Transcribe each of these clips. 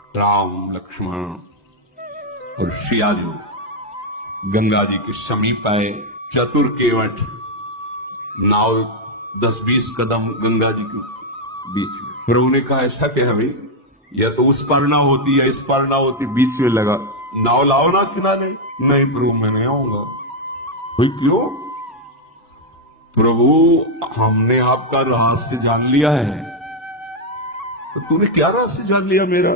राम लक्ष्मण और सिया जी गंगा जी के समीप आए। चतुर केवट नाव 10-20 कदम गंगा जी के बीच में। प्रभु ने कहा ऐसा क्या है भाई, यह तो उस पार ना होती या इस पार ना होती, बीच में लगा। नाव लाओ ना किनारे। नहीं प्रभु मैं नहीं आऊंगा। भाई क्यों? प्रभु हमने आपका रहस्य जान लिया है। तो तूने क्या रहस्य जान लिया मेरा?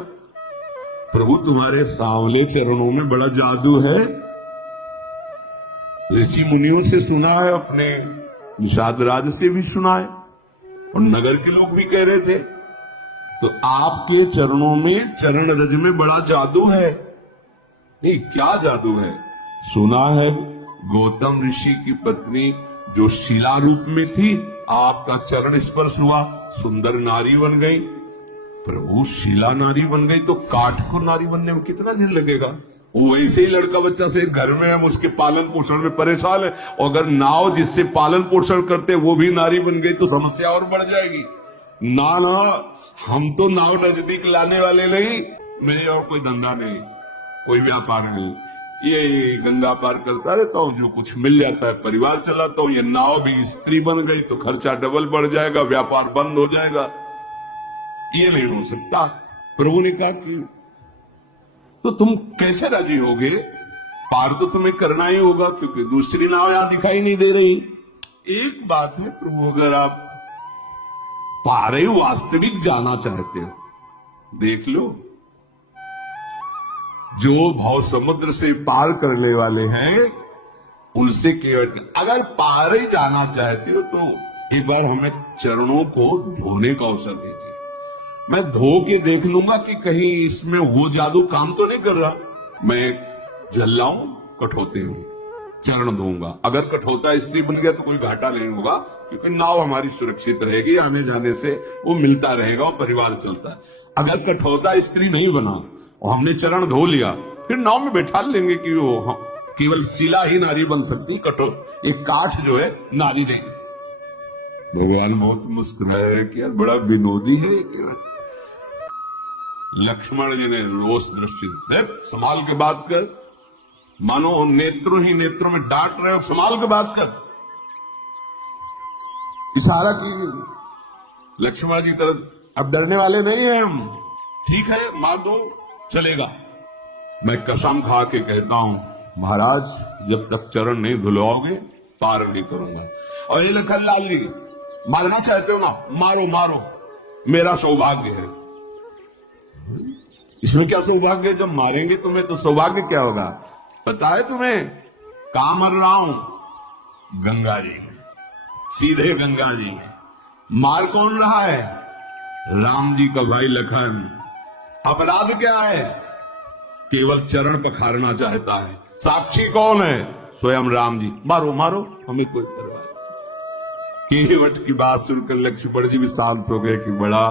प्रभु तुम्हारे सांवले चरणों में बड़ा जादू है। ऋषि मुनियों से सुना है, अपने निषाद राज से भी सुना है, और नगर के लोग भी कह रहे थे। तो आपके चरणों में, चरण रज में बड़ा जादू है। नहीं क्या जादू है? सुना है गौतम ऋषि की पत्नी जो शिला रूप में थी, आपका चरण स्पर्श हुआ, सुंदर नारी बन गई। प्रभु शिला नारी बन गई तो काठ को नारी बनने में कितना दिन लगेगा? वैसे ही लड़का बच्चा से घर में हम उसके पालन पोषण में परेशान है, और अगर नाव जिससे पालन पोषण करते वो भी नारी बन गई तो समस्या और बढ़ जाएगी। ना ना, हम तो नाव नजदीक लाने वाले नहीं, मेरे और कोई धंधा नहीं, कोई व्यापार नहीं, ये गंगा पार करता रहता हूँ, जो कुछ मिल जाता है परिवार चलाता हूँ। ये नाव भी स्त्री बन गई तो खर्चा डबल बढ़ जाएगा, व्यापार बंद हो जाएगा, ये नहीं हो सकता। प्रभु ने कहा कि तो तुम कैसे राजी होगे? पार तो तुम्हें करना ही होगा, क्योंकि दूसरी नाव यहां दिखाई नहीं दे रही। एक बात है प्रभु, अगर आप पार ही वास्तविक जाना चाहते हो, देख लो जो भाव समुद्र से पार करने वाले हैं उनसे केवल, अगर पार ही जाना चाहते हो तो एक बार हमें चरणों को धोने का अवसर दीजिए। मैं धो के देख लूंगा कि कहीं इसमें वो जादू काम तो नहीं कर रहा। मैं जल लाऊं कठोते हुए, चरण धोऊंगा। अगर कठोता स्त्री बन गया तो कोई घाटा नहीं होगा, क्योंकि नाव हमारी सुरक्षित रहेगी, आने जाने से वो मिलता रहेगा और परिवार चलता है। अगर कठोता स्त्री नहीं बना और हमने चरण धो लिया, फिर नाव में बैठा लेंगे कि वो केवल शिला ही नारी बन सकती, कठोर एक काठ जो है नारी नहीं। भगवान बहुत मुस्कुराए कि यार बड़ा विनोदी है केवल। लक्ष्मण जी ने रोष दृष्टि, संभाल के बात कर, मानो नेत्रों ही नेत्रों में डांट रहे हो, संभाल के बात कर। इशारा की लक्ष्मण जी तरफ, अब डरने वाले नहीं हैं हम, ठीक है मार दो चलेगा। मैं कसम खा के कहता हूं महाराज, जब तक चरण नहीं धुलवाओगे पार नहीं करूंगा। और ये लखन लाल जी मारना चाहते हो ना, मारो मारो, मेरा सौभाग्य है। इसमें क्या सौभाग्य है? जब मारेंगे तुम्हें तो सौभाग्य क्या होगा पता है तुम्हें? कहां मर रहा हूं? गंगा जी में, सीधे गंगा जी में। मार कौन रहा है? राम जी का भाई लखन। अपराध क्या है? केवल चरण पखारना चाहता है। साक्षी कौन है? स्वयं राम जी। मारो मारो, हमें कोई परवाह। केवट की बात सुनकर लक्ष्मण जी भी शांत हो गए कि बड़ा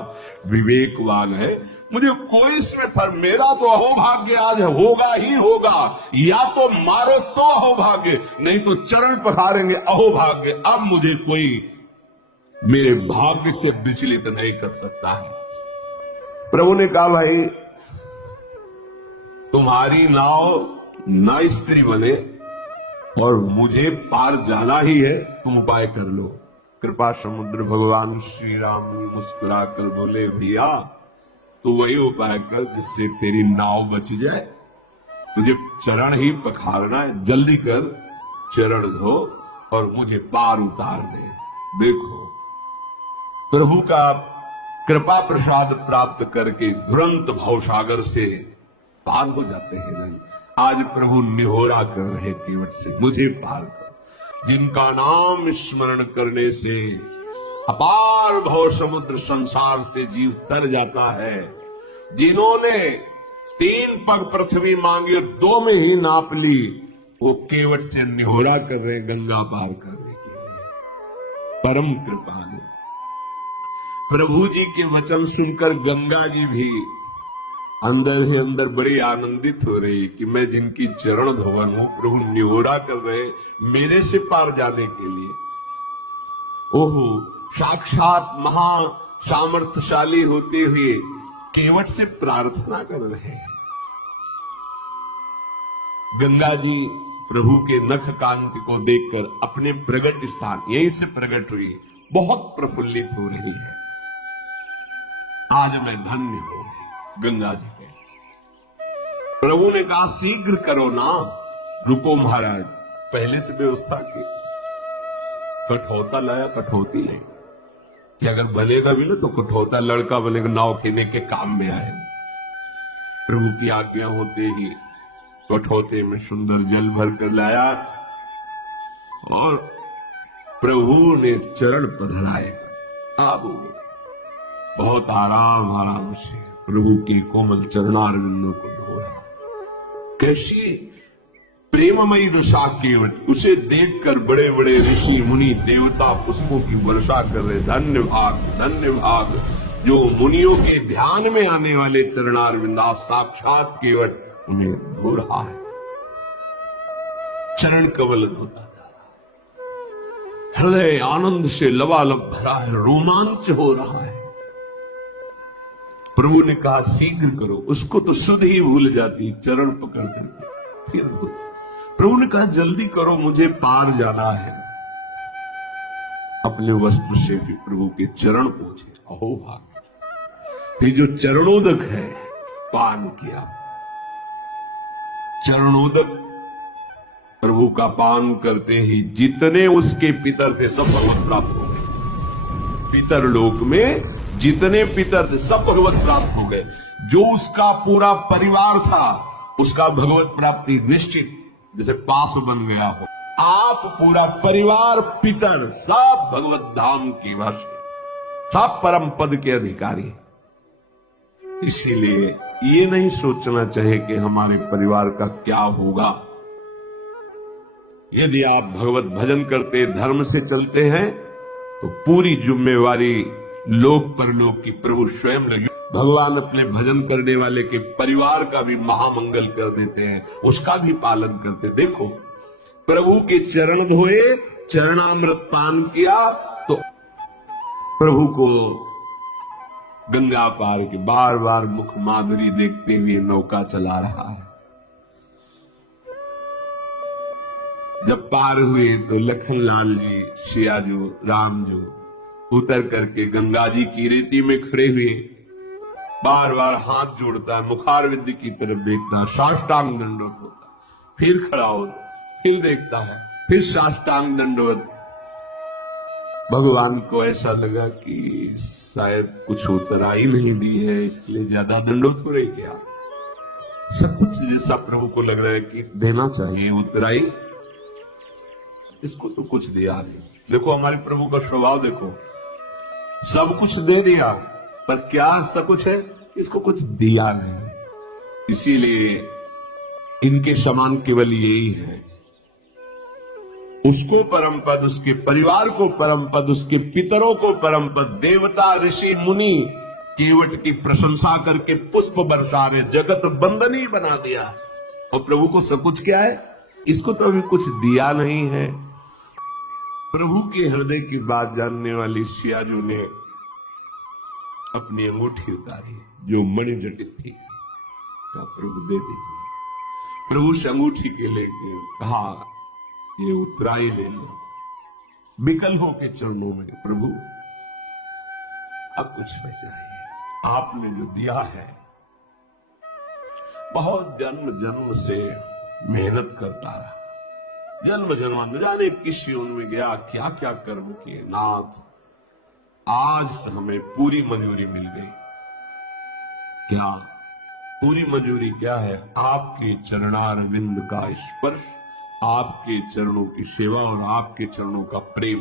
विवेकवान है, मुझे कोई इसमें फर्क, मेरा तो अहोभाग्य आज होगा ही होगा, या तो मारो तो अहोभाग्य, नहीं तो चरण पखारेंगे अहोभाग्य। अब मुझे कोई मेरे भाग्य से विचलित नहीं कर सकता है। प्रभु ने कहा भाई तुम्हारी नाव ना स्त्री बने और मुझे पार जाना ही है, तुम उपाय कर लो। कृपा समुद्र भगवान श्री राम मुस्कुरा कर बोले भैया तो वही उपाय कर जिससे तेरी नाव बच जाए। तुझे चरण ही पखारना है, जल्दी कर, चरण धो और मुझे पार उतार दे। देखो प्रभु का कृपा प्रसाद प्राप्त करके तुरंत भवसागर से पार हो जाते हैं। नहीं, आज प्रभु निहोरा कर रहे केवट से, मुझे पार कर। जिनका नाम स्मरण करने से अपार भव समुद्र संसार से जीव तर जाता है, जिन्होंने 3 पग पृथ्वी मांगी और 2 में ही नाप ली, वो केवट से निहोरा कर रहे गंगा पार करने के लिए। परम कृपालु प्रभु जी के वचन सुनकर गंगा जी भी अंदर ही अंदर बड़ी आनंदित हो रही कि मैं जिनकी चरण धोवन हूं, प्रभु निहोरा कर रहे मेरे से पार जाने के लिए। ओहो, साक्षात महा सामर्थ्यशाली होते हुए केवट से प्रार्थना कर रहे हैं। गंगा जी प्रभु के नख कांति को देखकर अपने प्रगट स्थान यहीं से प्रकट हुई, बहुत प्रफुल्लित हो रही है। आज मैं धन्य हो गई गंगा जी पे। प्रभु ने कहा शीघ्र करो ना, रुको महाराज, पहले से व्यवस्था की। कठौता लाया, कठौती ले कि अगर बनेगा भी ना तो कठौता लड़का बनेगा, नाव खेने के काम में आए। प्रभु की आज्ञा होते ही कठौते में सुंदर जल भर कर लाया और प्रभु ने चरण पधराए। अब बहुत आराम आराम से प्रभु के कोमल चरणारविंदों को धो रहा। कैसी प्रेममयी दशा केवट, उसे देखकर बड़े बड़े ऋषि मुनि देवता पुष्पों की वर्षा कर रहे। धन्य भाग जो मुनियों के ध्यान में आने वाले चरणारविंदा साक्षात केवट उन्हें धो रहा है। चरण कमल धोता जा रहा, हृदय आनंद से लबालब भरा है, रोमांच हो रहा है। प्रभु ने कहा शीघ्र करो, उसको तो सुध ही भूल जाती, चरण पकड़ करके फिर धोती। प्रभु ने कहा जल्दी करो, मुझे पार जाना है। अपने वस्त्र से भी प्रभु के चरण पहुंचे। अहो भाग, ये जो चरणोदक है पान किया। चरणोदक प्रभु का पान करते ही जितने उसके पितर थे सब भगवत प्राप्त हो गए। पितर लोक में जितने पितर थे सब भगवत प्राप्त हो गए। जो उसका पूरा परिवार था उसका भगवत प्राप्ति निश्चित, जैसे पास बन गया हो। आप पूरा परिवार पितर सब भगवत धाम की वश, सब परम पद के अधिकारी। इसीलिए ये नहीं सोचना चाहिए कि हमारे परिवार का क्या होगा। यदि आप भगवत भजन करते धर्म से चलते हैं तो पूरी जिम्मेवारी लोक परलोक की प्रभु स्वयं लगी। भगवान अपने भजन करने वाले के परिवार का भी महामंगल कर देते हैं, उसका भी पालन करते। देखो प्रभु के चरण धोए, चरणामृत पान किया तो प्रभु को गंगा पार के बार बार मुख माधुरी देखते हुए नौका चला रहा है। जब पार हुए तो लखनलाल जी, सियाजू, रामजू उतर करके गंगा जी की रेती में खड़े हुए बार बार हाथ जोड़ता है, मुखारविंद की तरफ देखता है, साष्टांग दंडवत होता, फिर खड़ा होता, फिर देखता है, फिर साष्टांग दंडवत। भगवान को ऐसा लगा कि शायद कुछ उतराई नहीं दी है, इसलिए ज्यादा दंडवत हो रही क्या। सब कुछ जैसा प्रभु को लग रहा है कि देना चाहिए उतराई, इसको तो कुछ दिया नहीं। देखो हमारे प्रभु का स्वभाव देखो, सब कुछ दे दिया पर क्या ऐसा कुछ है, इसको कुछ दिया नहीं। इसीलिए इनके समान केवल यही है। उसको परम पद, उसके परिवार को परम पद, उसके पितरों को परम पद, देवता ऋषि मुनि केवट की प्रशंसा करके पुष्प बरसा रहे, जगत बंदनी बना दिया। और प्रभु को सब कुछ क्या है, इसको तो अभी कुछ दिया नहीं है। प्रभु के हृदय की बात जानने वाली सियाजू ने अपनी अंगूठी उतारी जो मणि जटित थी, कहा प्रभु दे दीजिए। प्रभु से अंगूठी के लेके कहा ये उतराई ले लो। बिकल हो के चरणों में, प्रभु अब कुछ नहीं चाहिए, आपने जो दिया है। बहुत जन्म जन्म से मेहनत करता रहा, जन्म जन्म न जाने किस योनि में गया, क्या क्या कर्म किए। नाथ आज हमें पूरी मंजूरी मिल गई। क्या पूरी मंजूरी क्या है? आपके चरणारविंद का स्पर्श, आपके चरणों की सेवा और आपके चरणों का प्रेम।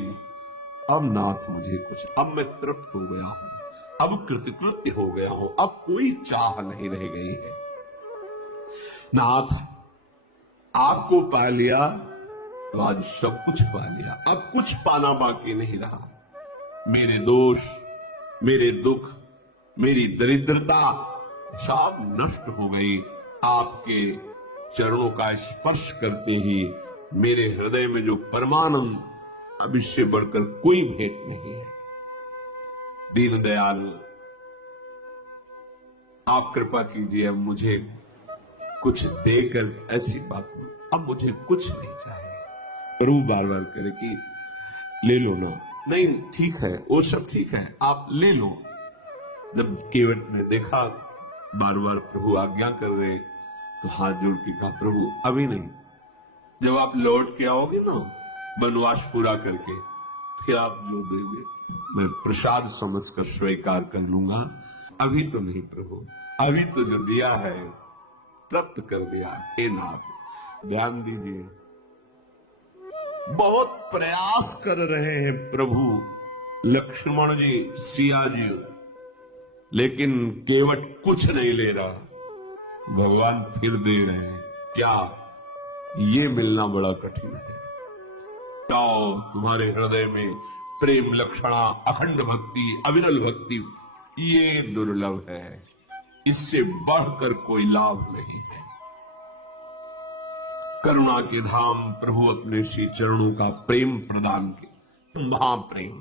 अब नाथ मुझे कुछ, अब मैं तृप्त हो गया हूं, अब कृतकृत्य हो गया हूं, अब कोई चाह नहीं रह गई है। नाथ आपको पा लिया तो आज सब कुछ पा लिया, अब कुछ पाना बाकी नहीं रहा। मेरे दोष, मेरे दुख, मेरी दरिद्रता सब नष्ट हो गई। आपके चरणों का स्पर्श करते ही मेरे हृदय में जो परमानंद, अब इससे बढ़कर कोई भेंट नहीं है। दीनदयाल आप कृपा कीजिए, अब मुझे कुछ देकर ऐसी बात, अब मुझे कुछ नहीं चाहिए। प्रभु बार बार करे कि ले लो ना, नहीं ठीक है, वो सब ठीक है, आप ले लो। जब केवट ने देखा बार बार प्रभु आज्ञा कर रहे, तो हाथ जोड़ के कहा, प्रभु अभी नहीं, जब आप लौट के आओगे ना वनवास पूरा करके, फिर आप जो देंगे मैं प्रसाद समझकर स्वीकार कर लूंगा। अभी तो नहीं प्रभु, अभी तो जो दिया है प्राप्त कर दिया। हे नाथ ध्यान दीजिए, बहुत प्रयास कर रहे हैं प्रभु लक्ष्मण जी, सिया जी, लेकिन केवट कुछ नहीं ले रहा। भगवान फिर दे रहे हैं। क्या ये मिलना बड़ा कठिन है। जाओ, तुम्हारे हृदय में प्रेम लक्षणा, अखंड भक्ति, अविरल भक्ति, ये दुर्लभ है, इससे बढ़कर कोई लाभ नहीं है। करुणा के धाम प्रभु अपने श्री चरणों का प्रेम प्रदान किया, महाप्रेम।